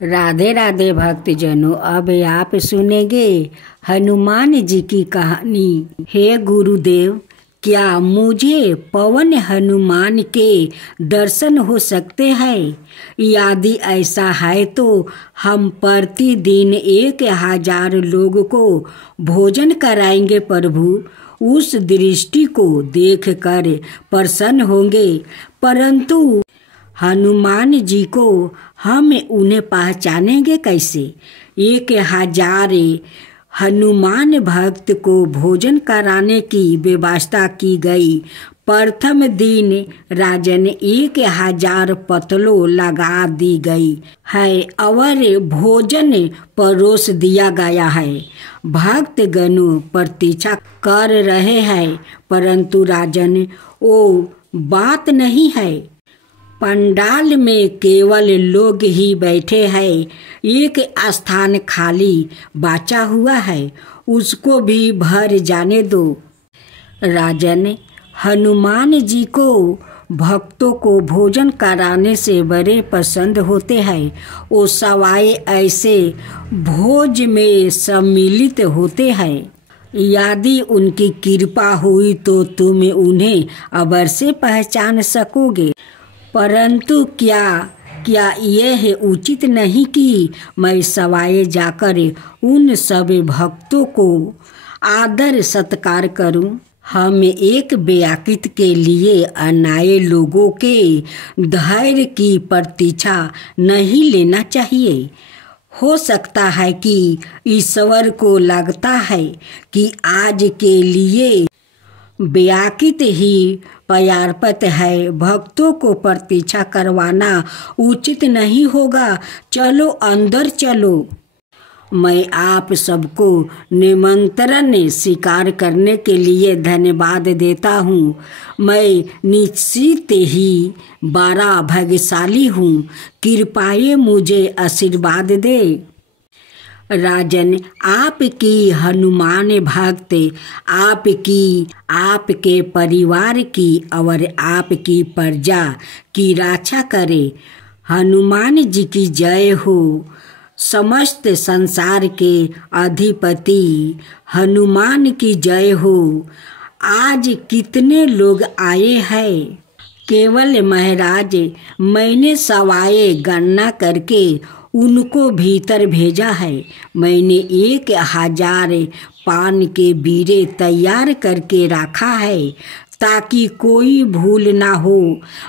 राधे राधे भक्तजनों, अब आप सुनेंगे हनुमान जी की कहानी। हे गुरुदेव, क्या मुझे पवन हनुमान के दर्शन हो सकते हैं? यदि ऐसा है तो हम प्रतिदिन 1000 लोग को भोजन कराएंगे। प्रभु उस दृष्टि को देखकर प्रसन्न होंगे, परंतु हनुमान जी को हम उन्हें पहचानेंगे कैसे? 1000 हनुमान भक्त को भोजन कराने की व्यवस्था की गई। प्रथम दिन राजन 1000 पतलों लगा दी गई है और भोजन परोस दिया गया है। भक्त गणों प्रतीक्षा कर रहे हैं, परंतु राजन वो बात नहीं है। पंडाल में केवल लोग ही बैठे हैं। एक स्थान खाली बचा हुआ है, उसको भी भर जाने दो। राजन हनुमान जी को भक्तों को भोजन कराने से बड़े पसंद होते हैं। वो सवाए ऐसे भोज में सम्मिलित होते हैं। यदि उनकी कृपा हुई तो तुम उन्हें अवश्य पहचान सकोगे, परंतु क्या यह उचित नहीं कि मैं सवाए जाकर उन सब भक्तों को आदर सत्कार करूं? हम एक व्याकृत के लिए अनाए लोगों के धैर्य की प्रतीक्षा नहीं लेना चाहिए। हो सकता है कि ईश्वर को लगता है कि आज के लिए व्याकृत ही पर्याप्त है, भक्तों को प्रतीक्षा करवाना उचित नहीं होगा। चलो अंदर चलो। मैं आप सबको निमंत्रण स्वीकार करने के लिए धन्यवाद देता हूँ। मैं निश्चित ही बड़ा भाग्यशाली हूँ। कृपया मुझे आशीर्वाद दे। राजन आपकी हनुमान भक्त आपके परिवार की और आपकी प्रजा की रक्षा करे। हनुमान जी की जय हो। समस्त संसार के अधिपति हनुमान की जय हो। आज कितने लोग आए हैं? केवल महाराज, मैंने सवाए गणना करके उनको भीतर भेजा है। मैंने 1000 पान के बीड़े तैयार करके रखा है ताकि कोई भूल ना हो।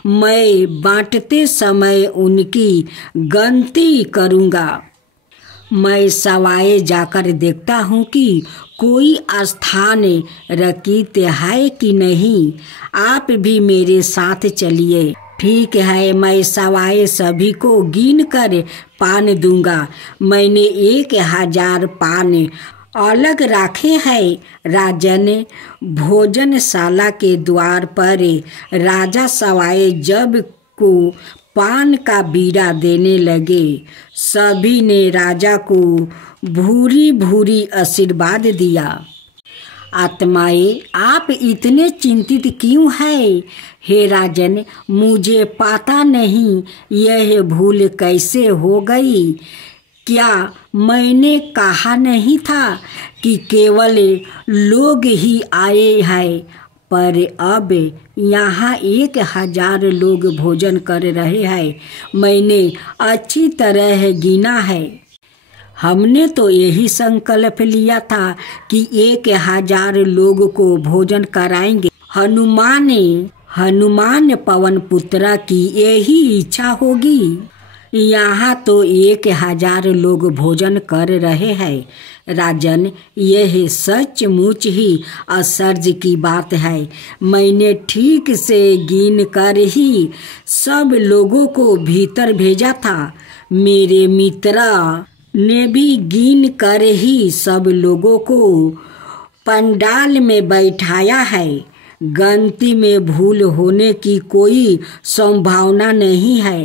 मैं बांटते समय उनकी गिनती करूँगा। मैं सवाए जाकर देखता हूँ कि कोई स्थान रखित है कि नहीं। आप भी मेरे साथ चलिए। ठीक है, मैं सवाए सभी को गिन कर पान दूंगा। मैंने 1000 पान अलग रखे हैं। राजन भोजनशाला के द्वार पर राजा सवाए जब को पान का बीड़ा देने लगे। सभी ने राजा को भूरी भूरी आशीर्वाद दिया। आत्माएं, आप इतने चिंतित क्यों हैं? हे राजन, मुझे पता नहीं यह भूल कैसे हो गई। क्या मैंने कहा नहीं था कि केवल लोग ही आए हैं? पर अब यहाँ 1000 लोग भोजन कर रहे हैं। मैंने अच्छी तरह गिना है। हमने तो यही संकल्प लिया था कि 1000 लोग को भोजन कराएंगे। हनुमान पवन पुत्रा की यही इच्छा होगी। यहाँ तो 1000 लोग भोजन कर रहे हैं। राजन, यह सचमुच ही आश्चर्य की बात है। मैंने ठीक से गिन कर ही सब लोगों को भीतर भेजा था। मेरे मित्रा ने भी गिन कर ही सब लोगों को पंडाल में बैठाया है। गिनती में भूल होने की कोई संभावना नहीं है।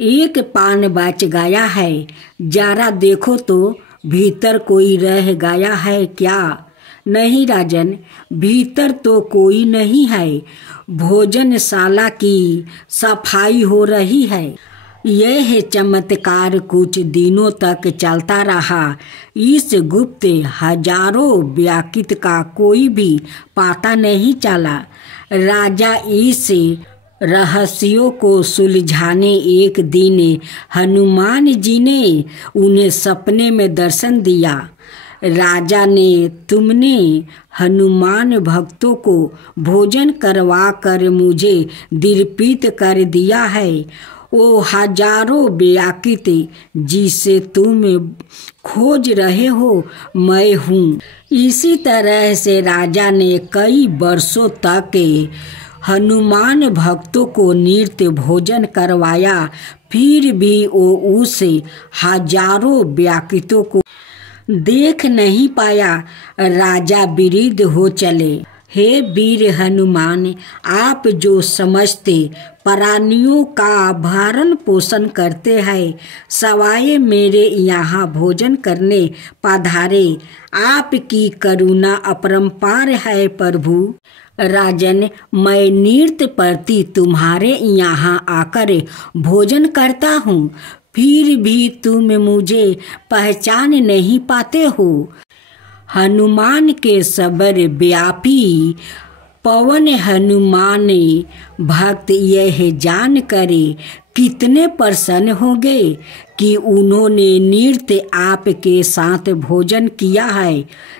एक पान बच गया है। जरा देखो तो भीतर कोई रह गया है क्या? नहीं राजन, भीतर तो कोई नहीं है। भोजनशाला की सफाई हो रही है। यह चमत्कार कुछ दिनों तक चलता रहा। इस गुप्त हजारों व्याकित का कोई भी पता नहीं चला। राजा इस रहस्यों को सुलझाने एक दिन हनुमान जी ने उन्हें सपने में दर्शन दिया। राजा ने, तुमने हनुमान भक्तों को भोजन करवा कर मुझे दीर्पित कर दिया है। वो हजारों व्याकित जिसे तुम खोज रहे हो मैं हूँ। इसी तरह से राजा ने कई वर्षों तक हनुमान भक्तों को नित्य भोजन करवाया, फिर भी वो उस हजारों व्याकितों को देख नहीं पाया। राजा विरुद्ध हो चले। हे वीर हनुमान, आप जो समझते प्राणियों का भरण पोषण करते हैं, सवाए मेरे यहाँ भोजन करने पधारे। आपकी करुणा अपरंपार है प्रभु। राजन, मैं नृत्य प्रति तुम्हारे यहाँ आकर भोजन करता हूँ, फिर भी तुम मुझे पहचान नहीं पाते हो। हनुमान के सबर व्यापी पवन हनुमान भक्त यह जान करे कितने प्रसन्न हो गए कि उन्होंने नृत्य आपके साथ भोजन किया है।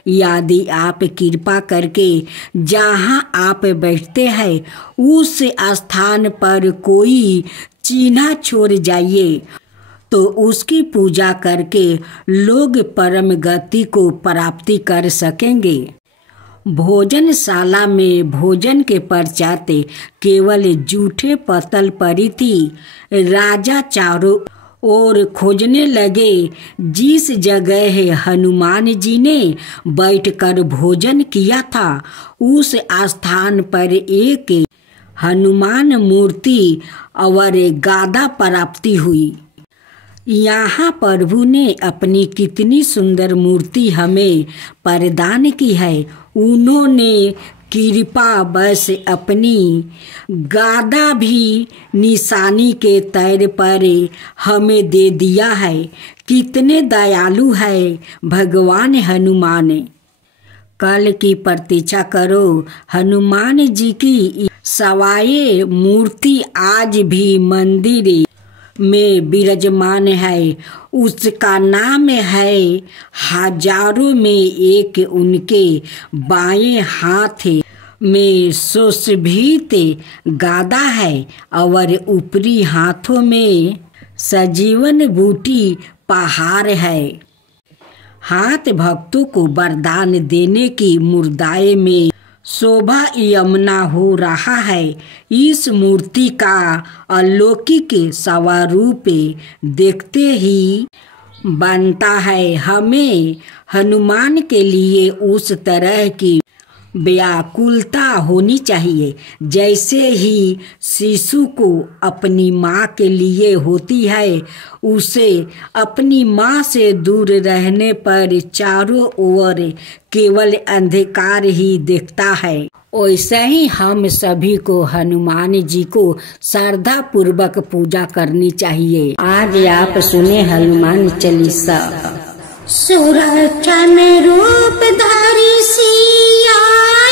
यदि आप कृपा करके जहाँ आप बैठते हैं उस स्थान पर कोई चिन्ह छोड़ जाइए, तो उसकी पूजा करके लोग परम गति को प्राप्ति कर सकेंगे। भोजनशाला में भोजन के पश्चात केवल जूठे पत्तल पड़ी थी। राजा चारों ओर खोजने लगे। जिस जगह हनुमान जी ने बैठकर भोजन किया था उस स्थान पर एक हनुमान मूर्ति और गादा प्राप्ति हुई। यहाँ प्रभु ने अपनी कितनी सुंदर मूर्ति हमें प्रदान की है। उन्होंने कृपा बस अपनी गादा भी निशानी के तौर पर हमें दे दिया है। कितने दयालु है भगवान हनुमान। कल की प्रतीक्षा करो। हनुमान जी की सवाए मूर्ति आज भी मंदिर में विराजमान है। उसका नाम है हजारों में एक। उनके बाएं हाथ में सुशोभित गादा है और ऊपरी हाथों में सजीवन बूटी पहाड़ है। हाथ भक्तों को वरदान देने की मुद्राएं में शोभा यमुना हो रहा है। इस मूर्ति का अलौकिक स्वरूप देखते ही बनता है हमें हनुमान के लिए उस तरह की व्याकुलता होनी चाहिए जैसे ही शिशु को अपनी माँ के लिए होती है। उसे अपनी माँ से दूर रहने पर चारों ओर केवल अंधकार ही दिखता है। वैसे ही हम सभी को हनुमान जी को श्रद्धा पूर्वक पूजा करनी चाहिए। आज आप सुने हनुमान चालीसा। सुरचन रूप धारी सिया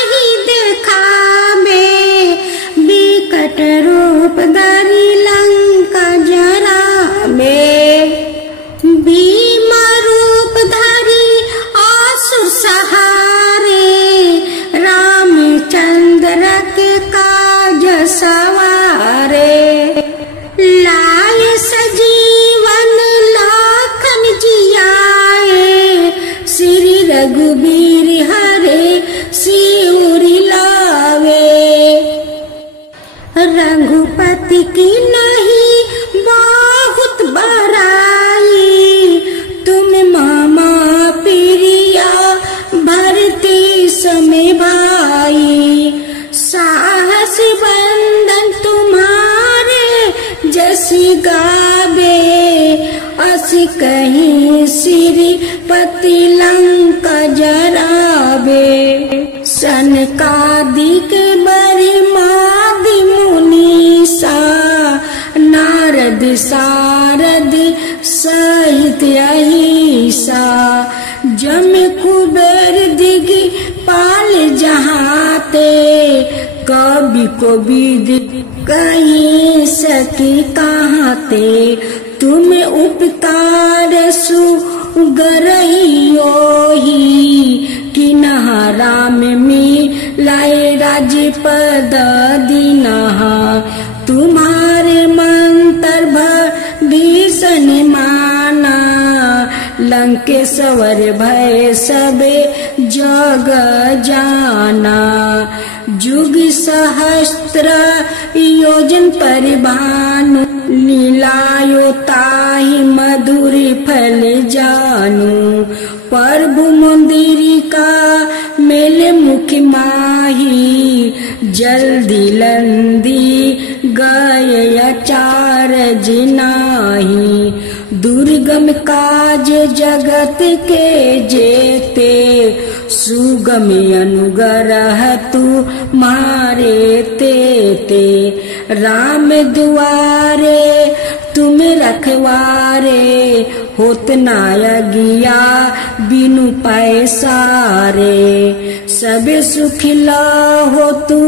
ही दिखावे, विकट रूप धरी लंका जरावे। भीम रूप धरी आसुर सहारे, रामचंद्र के काज सवारे। लाए सजीवन लाखन जियाए, श्री रघुबीर हरे सिउरि लावे। रघुपति की नहीं बहुत बड़ाई, तुम मामा प्रिया भरती समय भाई। साहस बंदन तुम्हारे जैसी गावे, अस कहीं श्रीपति लंका जरावे। सनकादिक बरि मादि मुनीसा, नारद सारद सहित अहिसा जम कुबेर दिगी पाल जहाते कवि को विद कहीं सकी कहाते तुम उपकार सुगरहियो ही कि नहरा में मिलाए राजपद दीनहा तुम्हारे मंत्र भीषण माना लंकेश्वर भय सबे जग जाना जुग सहस्त्र योजन परिभानु लीलायो ताहि मधुर फल जानू प्रभु मंदिर का मेले मुख माही जल्दी लंदी गय अचार जिनाही दुर्गम काज जगत के जेते सुगम अनुग्रह तू मारे ते राम दुआरे तुम रखवारे होत नायगिया बिनु पैसारे सब सुख हो तू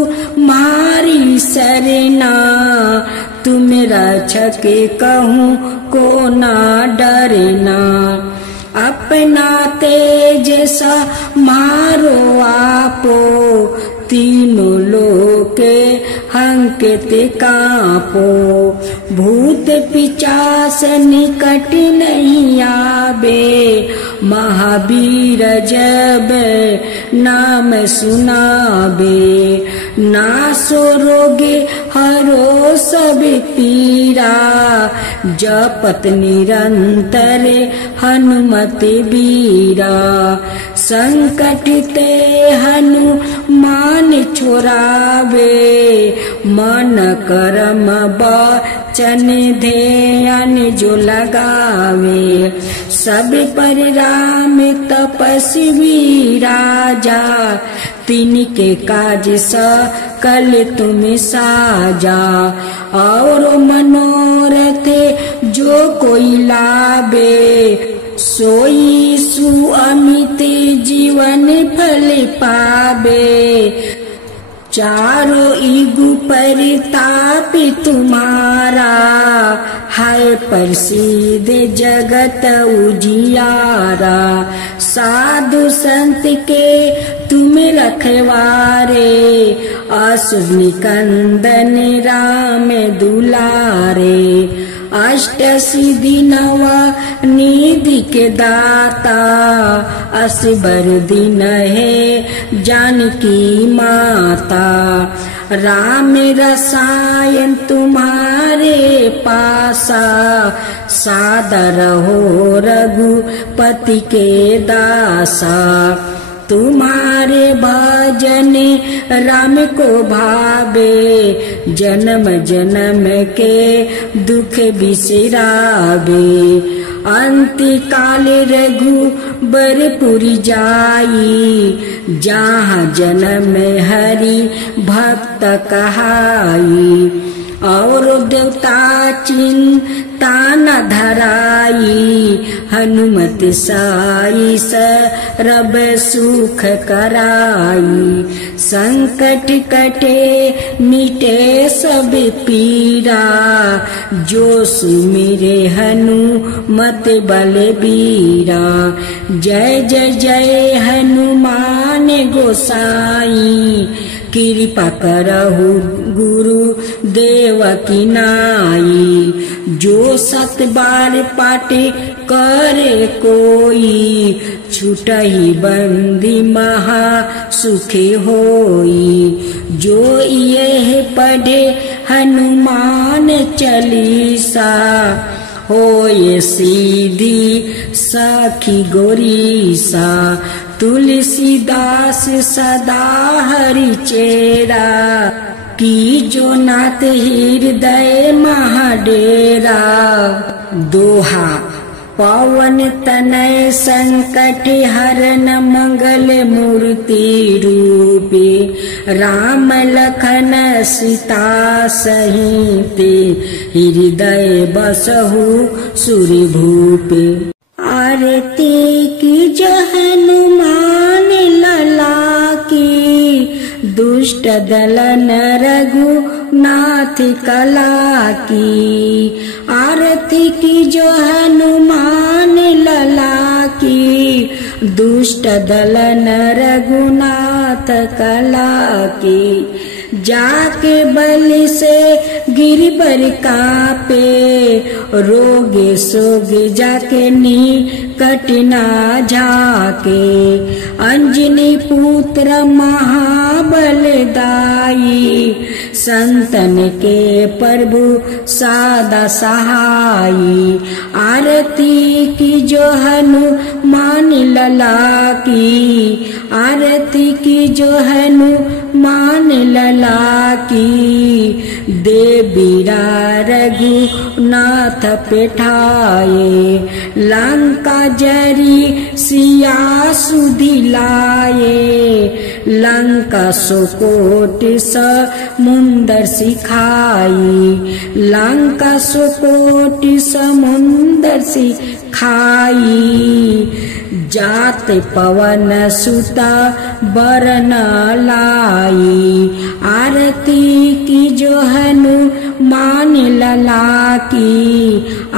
मारी सरना तुम रक्षक कहूँ को ना डरना अपना तेज सा मारो आपो तीनों लोके हंकित कापो भूत पिचास निकट नहीं आबे महावीर जब नाम सुनाबे नासो रोगे हरो सब पीरा जपत निरंतर हनुमत बीरा संकट ते हनुमान छोरावे मन कर्म बचन ध्येय जो लगावे सब पर राम तपस्वी राजा तिनके काज सकल तुम साजा और मनोरथ जो कोई लावे सोई सुअमित जीवन फल पावे चारों युग परिताप तुम्हारा है प्रसिद्ध जगत उजियारा साधु संत के तुम रखवारे असुर निकंदन राम दुलारे अष्ट सिद्धि नव निधि के दाता असबर दिन है जानकी माता राम रसायन तुम्हारे पासा सादर हो रघुपति के दासा तुम्हारे भजन राम को भावे जन्म जन्म के दुख बिसरावे अंति काल रघुबरपुरी जाई जहाँ जन्म हरि भक्त कहाई और देवता चिंता न धराई हनुमत साई सरब सुख कराई संकट कटे मिटे सब पीरा जो सुमिरे हनुमत बलबीरा जय जय जय हनुमान गोसाई कृपा करहु गुरु देव की नाई जो सत बार पाटे करे कोई छुटही बंदी महा सुखी होई जो ये पढ़े हनुमान चालीसा होए सीधी साखी गोरीसा तुलसीदास सदा हरि चेरा की जो नाथ हृदय महाडेरा दोहा पवन तनय संकट हरन मंगल मूर्ति रूपे राम लखन सीता सहिते हृदय बसहु सूर्य भूपे। आरती की जो हनुमान लला की दुष्ट दलन रघुनाथ कला की। आरती की जो हनुमान लला की दुष्ट दलन रघुनाथ कला की। जाके बलि से गिरबर कापे रोगे सोगे जाके निकट ना जाके। अंजनी पुत्र महाबलदाई संतन के प्रभु सादा सहाई। आरती की जो हनुमान लला की आरती की जो हनुमान लला की। देवीरा रघुनाथ पेठाए लंका जरी सिया सुदिलाए। लंका सुकोट समुंदर सिखाई लंका सुकोट समुंदर सिखाई। जात पवन सुता बरन लाई। आरती की जो हनुमान लला की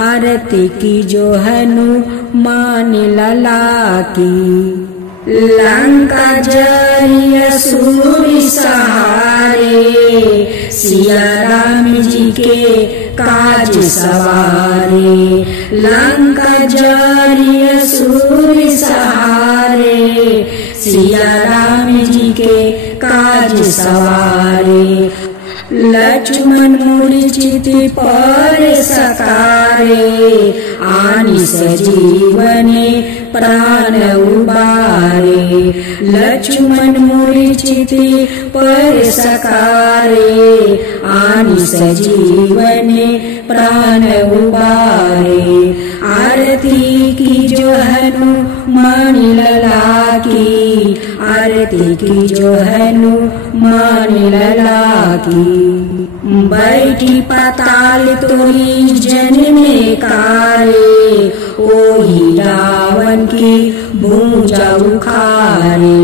आरती की जो हनुमान लला की। लंका जरी असुर सहारे सिया राम जी के काज सवारे। लंका जरी असुर सहारे सिया राम जी के काज सवारे। लक्ष्मण मूर्छित पर सकारे आनि सजीवने प्राण उबारे। लक्ष्मण मूर्छित पर सकारे आनि सजीवने प्राण उबारे। आरती की जो हनुमान लला की आरती की जो हनुमान लला की। बैठी पाताल तोरी जन में कारे ओही रावण की भूजा उखारे।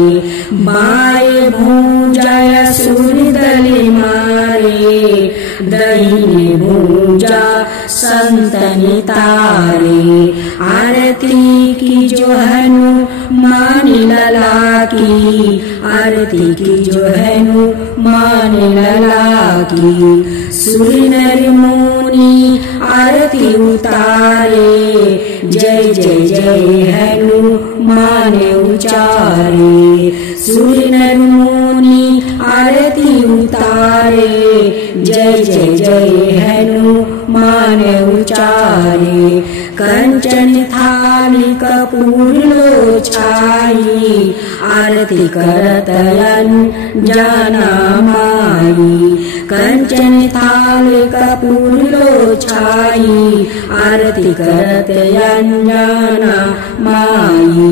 बाएं भूजा असुर दल मारे दाहिने भूजा संतन तारे। आरती की जो हनुमान लला की आरती की जो हनुमान लला की। सुर नर मुनि आरती उतारे जय जय जय हनुमान उचारे। सुर नर मुनि आरती उतारे जय जय जय हनुमान उचारे। कंचन थाली कपूर लो छाई आरती करत अनजाना माई। कंचन थाली कपूर लो छाई आरती करत अनजाना माई।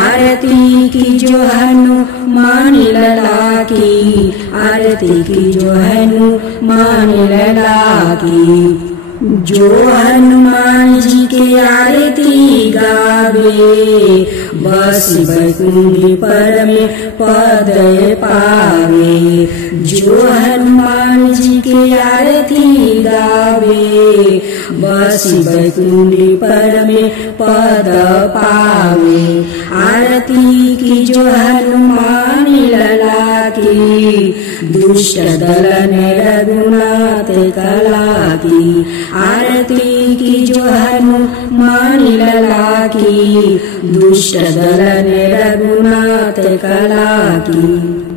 आरती की जो हनुमान लला की आरती की जो हनुमान लला की। जो हनुमान जी के आरती गावे बस बैकुंठ पर में पद पावे। जो हनुमान जी के आरती गावे बस बैकुंठ पर में पद पावे। आरती की जो हनुमान लला की दुष्ट दलन रघुनाथ कला की। आरती की जो हनुमान लला की दुष्ट दलन रघुनाथ कला की।